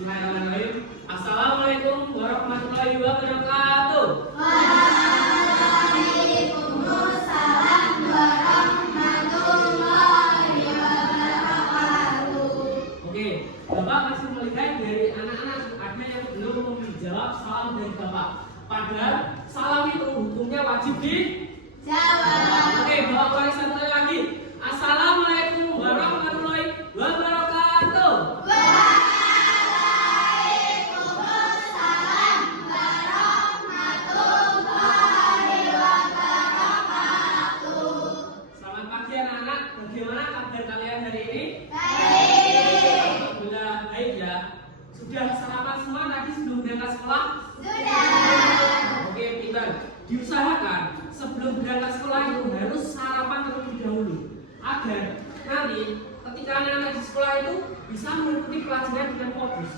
Bismillahirrahmanirrahim. Assalamualaikum warahmatullahi wabarakatuh. Waalaikumsalam warahmatullahi wabarakatuh. Oke, Bapak masih melihat dari anak-anak ada yang belum menjawab salam dari Bapak. Padahal salam itu hukumnya wajib dijawab. Oke, Bapak ulangi satu kali lagi. Assalamualaikum warahmatullahi wabarakatuh. Waalaikumsalam warahmatullahi wabarakatuh. Selamat pagi anak-anak. Bagaimana kabar kalian hari ini? Baik. Alhamdulillah baik ya. Sudah sarapan semua tadi sebelum berangkat sekolah? Sudah. Oke, pintar. Diusahakan sebelum berangkat sekolah itu harus sarapan terlebih dahulu agar nanti ketika anak-anak di sekolah itu bisa mengikuti pelajaran dengan fokus,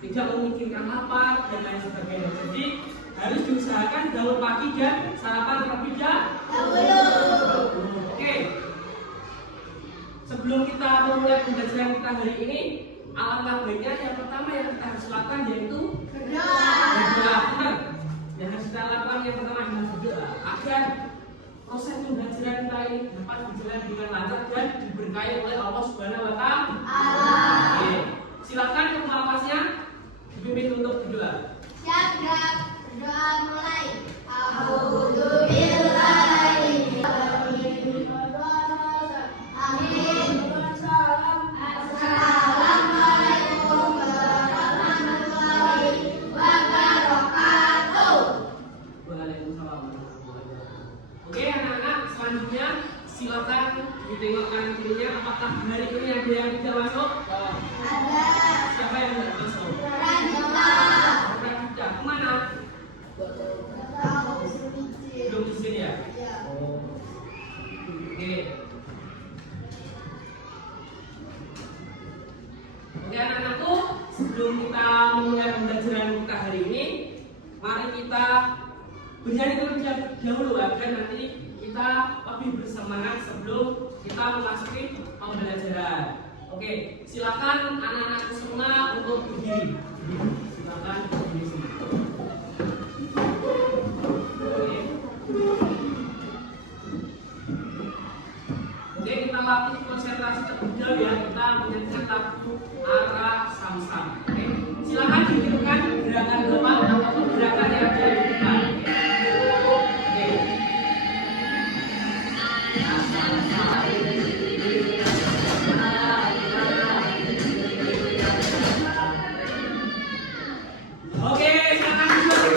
tidak memikirkan lapar dan lain sebagainya. Jadi harus diusahakan bangun pagi dan sarapan terlebih dahulu. Oke. Sebelum kita memulai pembelajaran kita hari ini, alangkah baiknya yang pertama yang kita harus lakukan yaitu berdoa. Benar. Yang harus kita lakukan yang pertama adalah berdoa agar proses pembelajaran kita ini dapat berjalan dengan lancar dan diberkahi oleh Allah Subhanahu wa Ta'ala. Oke. Silakan kepala kelasnya dipimpin untuk berdoa. Siap, gerak. Berdoa mulai. A'udzubillahi Amin. Assalamualaikum warahmatullahi wabarakatuh. Waalaikumsalam warahmatullahi wabarakatuh. Oke anak-anak, selanjutnya silakan ditengok kanan kirinya apakah hari ini ada yang tidak masuk? Ada Siapa yang tidak masuk? Radita. Radita, kemana? Belum di sini ya? Oh. Oke. Oke anak-anakku, sebelum kita memulai pembelajaran kita hari ini, mari kita bernyanyi terlebih dahulu agar nanti kita lebih bersemangat sebelum kita memasuki pembelajaran. Oke, silakan anak-anakku semua untuk berdiri. Silakan berdiri sini. Oke, kita latih konsentrasi terlebih dahulu ya. Kita menyanyikan lagu Arah Sam-Sam. Oke, silakan ditirukan gerakan Bapak ataupun gerakan yang ada di depan. Oke. Oke, silakan duduk.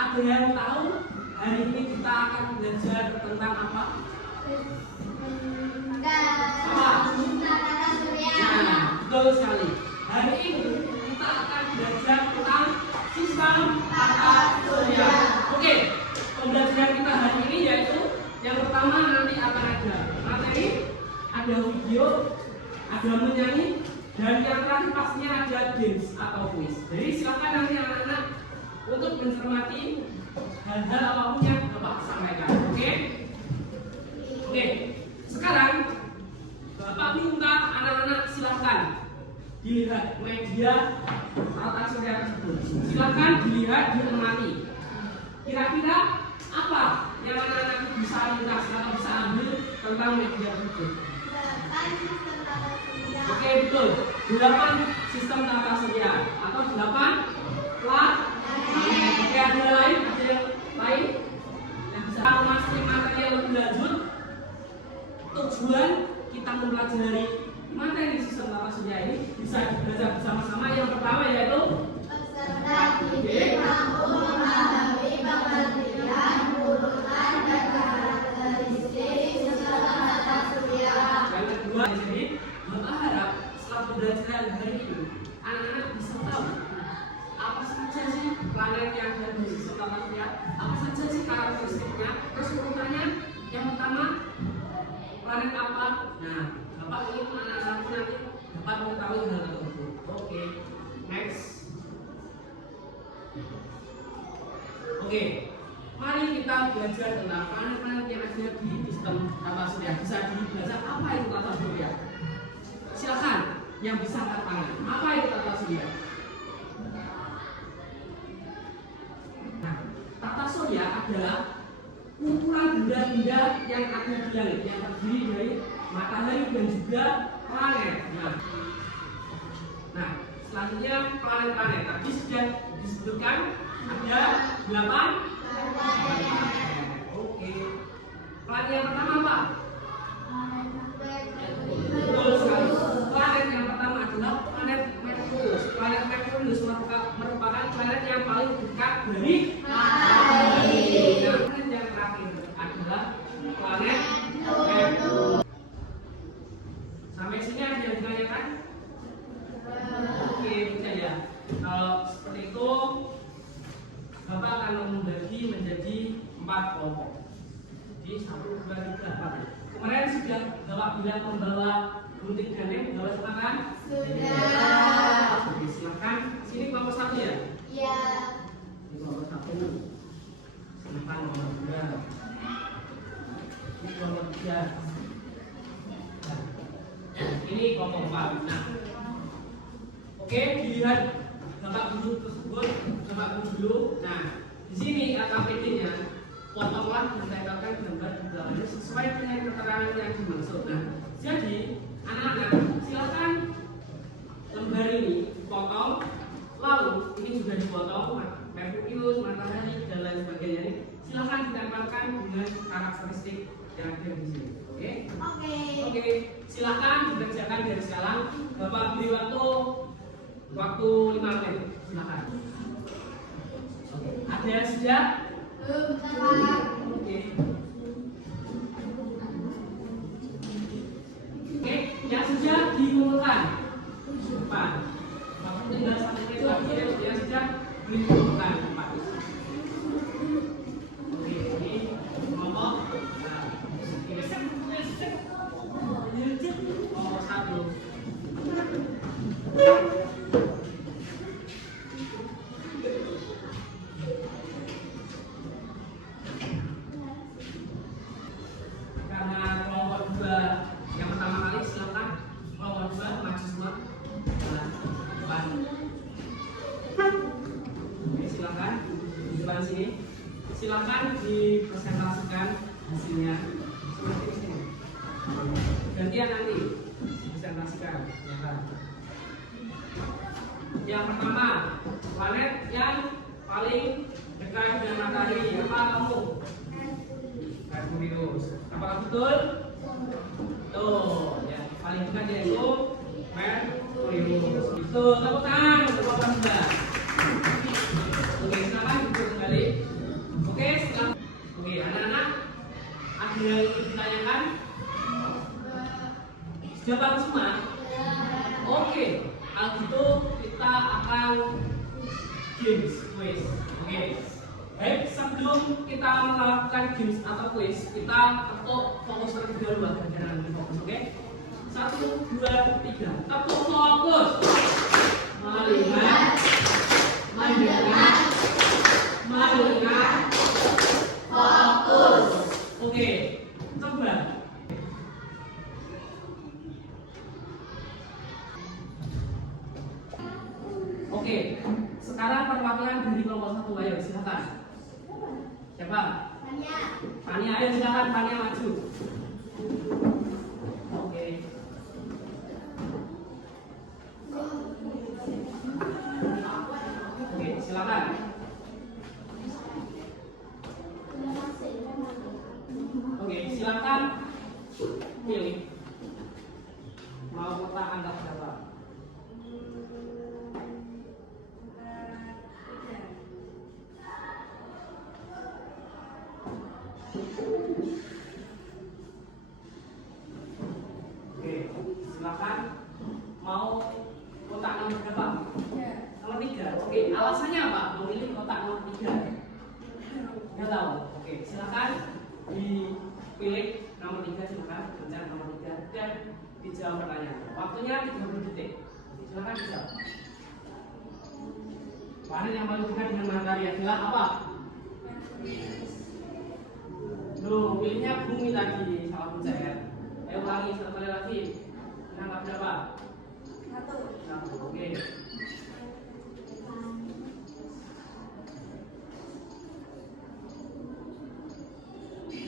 Ada yang tahu hari ini kita akan belajar tentang apa? Nah, betul sekali. Hari ini kita akan belajar tentang sistem tata surya. Oke, pembelajaran kita hari ini yaitu yang pertama nanti akan ada materi, ada video, ada menyanyi, dan yang terakhir pastinya ada games atau quiz. Jadi silakan nanti anak-anak untuk mencermati hal-hal apapun yang Bapak sampaikan. Oke? Oke. Sekarang Bapak minta anak-anak silakan dilihat media tata surya tersebut. Silakan dilihat, diamati. Kira-kira apa yang anak-anak bisa lintas atau bisa ambil tentang media tersebut? Oke, betul. 8 sistem tata surya atau 8 plat. Oke, ada lain? Ada yang lain? Yang bisa memasuki materi yang lebih lanjut. Tujuan kita mempelajari materi sistem tata surya ini bisa belajar bersama-sama. Yang pertama yaitu peserta didik mampu memahami pengertian urutan dan karakteristik sistem tata surya. Yang kedua, jadi Bapak harap setelah pembelajaran hari ini anak-anak bisa tahu apa saja sih planet yang ada di sistem tata surya, apa saja sih karakteristiknya, terus urutannya. Yang pertama planet apa? Nah, Bapak ingin anak-anak nanti dapat mengetahui hal tersebut. Oke, next. Oke, mari kita belajar tentang planet-planet yang ada di sistem tata surya. Bisa dibaca apa itu tata surya? Silakan yang bisa angkat tangan. Apa itu tata surya? Nah, tata surya adalah kumpulan benda-benda yang ada di langit yang terdiri dari matahari dan juga planet. Nah, selanjutnya planet-planet. Tadi sudah disebutkan ada 8 planet. Oke. Planet yang pertama apa? Betul sekali. Planet yang pertama adalah planet Merkurius. Planet Merkurius merupakan planet yang paling dekat dari matahari. Nah, planet yang terakhir adalah planet Neptunus. Sampai sini ada yang ditanyakan? Oke, bisa ya. Kalau seperti itu, Bapak akan membagi menjadi 4 kelompok. Jadi 1, 2, 3, 4. Kemarin sudah Bapak bilang membawa gunting gandeng, bawa silakan. Sudah. Oke, silakan. Sini kelompok 1 ya? Iya. Ini kelompok 1. Silakan kelompok 2. Ini kelompok 3. Nah, ini kelompok 4. Nah, oke, dilihat Bapak guru tersebut, Bapak guru dulu. Nah, di sini AKPD-nya potonglah dan tempelkan gambar di belakangnya sesuai dengan keterangan yang dimaksud. Nah, jadi anak-anak silakan lembar ini potong, lalu ini sudah dipotong, Merkurius, matahari dan lain sebagainya. Silakan ditempelkan dengan karakteristik yang ada di sini. Oke? Oke, silakan dikerjakan dari sekarang. Bapak beri waktu 5 menit. Silakan. Oke. Ada yang sudah? Oke. Oke, yang sudah dikumpulkan. Cepat. Bapak tinggal 1 menit lagi yang sudah dikumpulkan. Cepat. Oke, ini kelompok. Nah, kelompok 1. Karena kelompok 2 yang pertama kali silakan kelompok 2 maju semua. Nah, depan. Oke, silakan di depan sini. Silakan dipresentasikan hasilnya seperti ini. Gantian nanti dipresentasikan. Yang pertama, planet yang paling dekat dengan matahari apa kamu? Merkurius. Apakah betul? Tuh, ya paling dekat yaitu Merkurius. Itu tepuk tangan untuk Bapak Bunda. Oke, silakan duduk kembali. Oke, silakan. Oke, anak-anak, ada yang ingin ditanyakan? Sudah paham semua? Oke, kalau gitu kita akan games quiz. Oke. Baik, sebelum kita melakukan games atau quiz, kita ketuk fokus terlebih dahulu agar lebih fokus. Oke. 1, 2, 3. Ketuk fokus. Melihat, mendengar, mendengar, fokus. Oke. Coba. Oke, sekarang perwakilan dari kelompok 1, ayo silakan. Siapa? Tania, ayo silakan Tania maju. Oke. Oke, silakan. Oke, silakan pilih. Mau kotak anggap berapa? Oke, silakan. Mau kotak nomor berapa? Nomor 3. Oke, alasannya apa? Memilih kotak nomor 3. Nggak tahu. Oke, silakan dipilih nomor 3, silakan pencet nomor 3 dan dijawab pertanyaan. Waktunya 30 detik. Oke, silakan dijawab. Planet yang paling dekat dengan matahari adalah apa? Loh, pilihnya bumi tadi, salah pencet. Ayo ulangi satu kali lagi. Angka berapa? 1. Oke.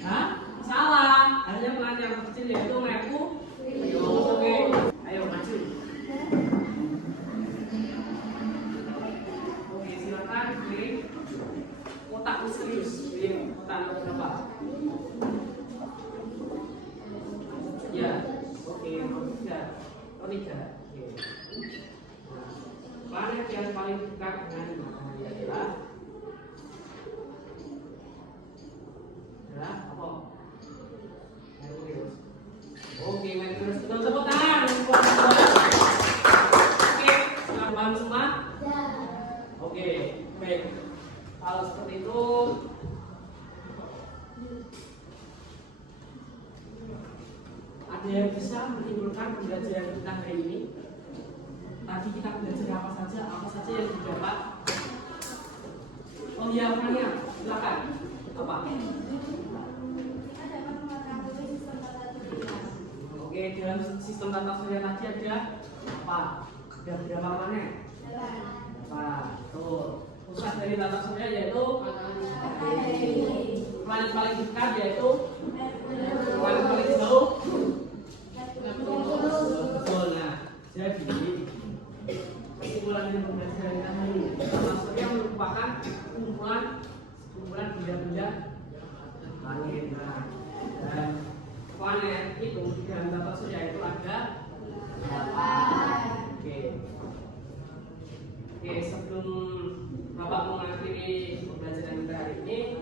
Hah? Salah. Hanya planet yang kecil yaitu Merkurius. Oke. Ayo maju. Oke, silakan pilih kotak misterius. Pilih kotak nomor berapa? Ya. Oke, nomor 3. Oh, 3. Oke. Nah, planet yang paling dekat dengan matahari adalah apa? Merkurius. Oke, Merkurius. Kita tepuk tangan. Oke, sudah paham semua? Oke, baik. Kalau seperti itu, ada yang bisa menyimpulkan pembelajaran kita hari ini? Tadi kita belajar apa saja yang didapat? Oh iya, Fania, silakan. Apa? Oke, dalam sistem tata surya tadi ada apa? Ada berapa planet? Tuh, pusat dari tata surya yaitu planet paling dekat yaitu planet paling jauh. Betul. Nah, jadi kesimpulan dari pembelajaran kita hari ini, tata surya merupakan kumpulan benda-benda langit. Nah, dan planet itu di dalam tata surya itu ada 8. Oke, sebelum Bapak mengakhiri pembelajaran kita hari ini,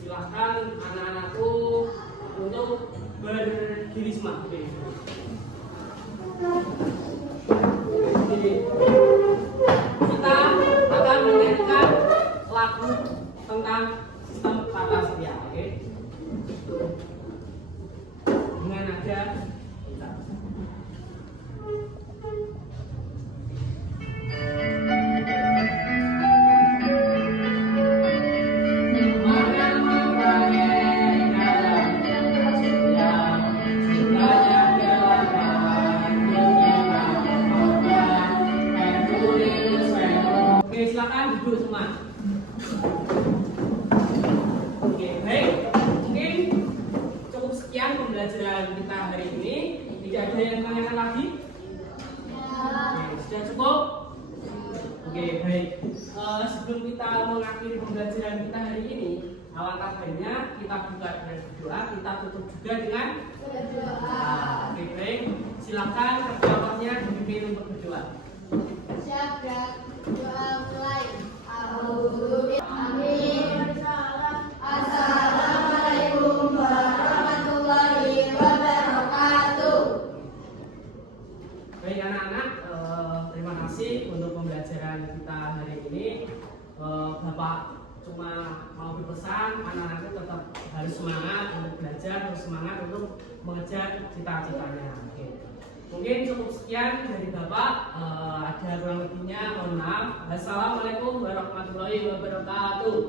silahkan anak-anakku untuk berdiri semua. Kita akan menyanyikan lagu tentang sistem tata surya, oke? Dengan nada kita. Oke, silakan duduk semua. Oke, baik. Mungkin cukup sekian pembelajaran kita hari ini. Tidak ada yang tanyakan lagi? Oke, sudah cukup? Oke, baik. Sebelum kita mengakhiri pembelajaran kita hari ini, alangkah baiknya kita buka dengan berdoa, kita tutup juga dengan berdoa. Oke, baik. Silakan ketua-ketuanya dipimpin untuk berdoa. Doa mulai. Amin. Assalamualaikum warahmatullahi wabarakatuh. Baik anak-anak, terima kasih untuk pembelajaran kita hari ini. Bapak cuma mau berpesan anak-anak tetap harus semangat untuk belajar, harus semangat untuk mengejar cita-citanya. Oke. Mungkin cukup sekian dari Bapak. Ada kurang lebihnya mohon maaf. Wassalamualaikum warahmatullahi wabarakatuh.